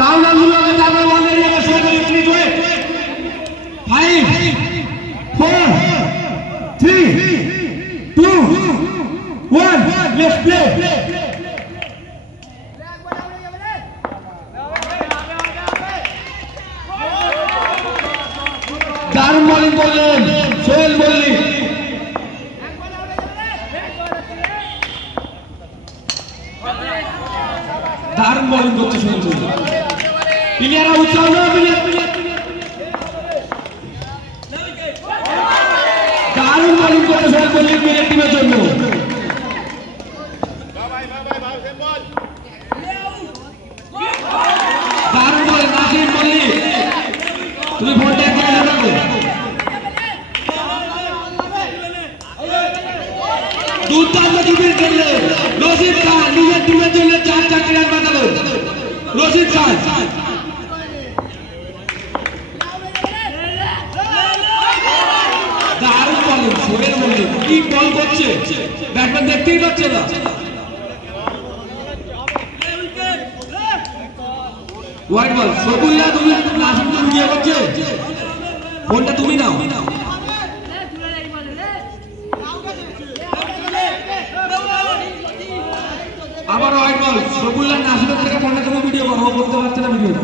counter গুলোকে তারপরে বল area কে শুরু করে প্লিজ ওয়েট 5 4 3 2 1 লেটস প্লে দারুণ বোলিং করলেন সোহেল মল্লিক দারুণ বোলিং করছে সোহেল মল্লিক প্লেয়াররা উৎসাহ না দারুণ বোলিং করছে সোহেল মল্লিক মিলের টিমের জন্য দারুণ বোলিং নাসির মল্লিক তুমি ভোটটা এখানে লাগাবে দুর্দান্ত ডিফেন্স করলে রশিদ খান নিজের টিমের জন্য 4 রান বাঁচালো রশিদ খান দারুণ বলিং সোহেল মল্লিক কি বল করছে ব্যাটম্যান দেখতেই পাচ্ছে না ওয়াইড বল সবুল্লা তুমি নাসিম তুমি নিয়ে করছে বলটা তুমি নাও আবার ওয়াইড বল সবুল্লা নাসিমের থেকে বলটা তুমি ভিডিও করো বলতে পারছে না ভিডিওটা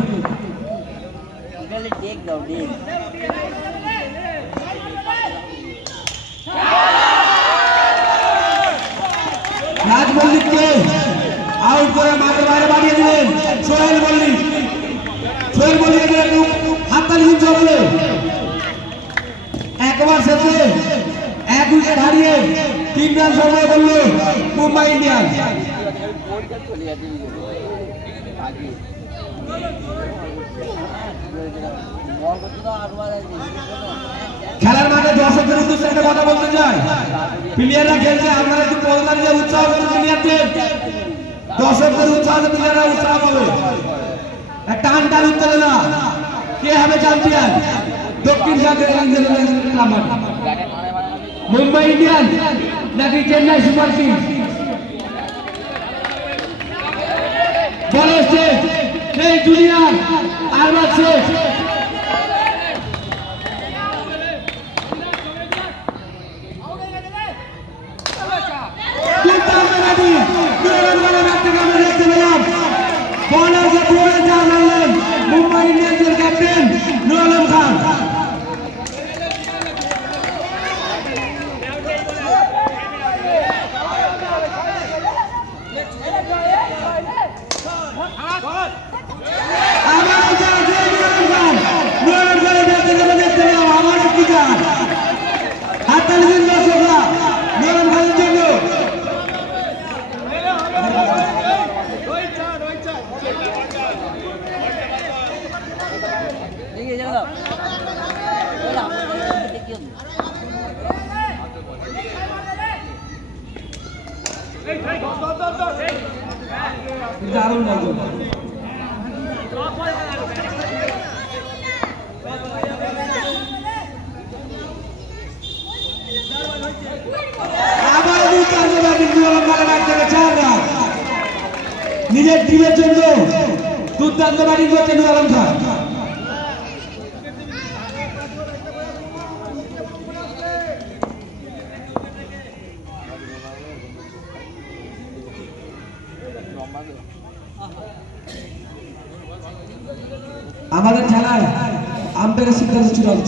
তাহলে দেখ দাও দেখ রাজ মল্লিককে আউট করে মাঠের বাইরে বাড়িয়ে দিলেন সোহেল মল্লিক হাততালি দিচ্ছে বলে একবার শেষে 1 উইকেট হারিয়ে 3 রান সংগ্রহ করল মুম্বাই ইন্ডিয়ান্স খেলার মাঠে দর্শকদের উদ্দেশ্যে একটা কথা বলতে চাই প্লেয়াররা খেলছে আপনারা একটু পৌঁছান দিয়ে উৎসাহ করুন প্লেয়ারদের দর্শকদের উৎসাহ প্লেয়াররা উৎসাহ পাবে টান টান উত্তেজনা কে হবে চ্যাম্পিয়ন দক্ষিণ মুম্বাই ইন্ডিয়ান্স নাকি চেন্নাই সুপার কিংস বলে শেষ এই জুনিয়র আরবার শেষ মুম্বাই ইন্ডিয়ান্সের ক্যাপ্টেন নূর আলম খান দারুণ দারুণ নিজের টিমের জন্য দুর্দান্ত ব্যাটিং করছে নূর আলম খান আমাদের খেলায় আম্পায়ারের সিদ্ধান্ত চূড়ান্ত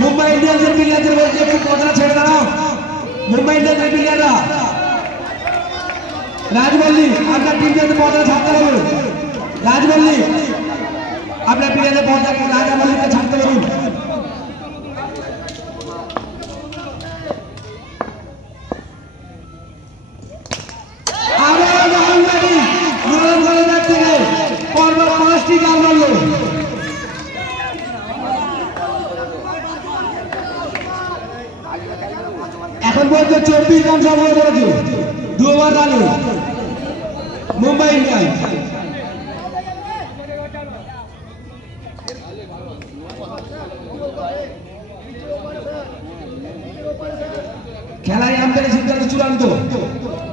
মুম্বাই ইন্ডিয়ান্সের প্লেয়ারদের বলছে একটু কথাটা ছেড়ে দাও মুম্বাই ইন্ডিয়ান্সের প্লেয়াররা রাজ মল্লিক আপনার টিম যাতে পর্দা ছাড়তে হবে রাজ মল্লিক আপনার প্লেয়ারদের পর্দাকে রাজা মল্লিককে ছাড়তে বলুন এখন পর্যন্ত 24 রান সংগ্রহ করেছে 2 ওভার রানে মুম্বাই ইন্ডিয়ান্স দুর্দান্ত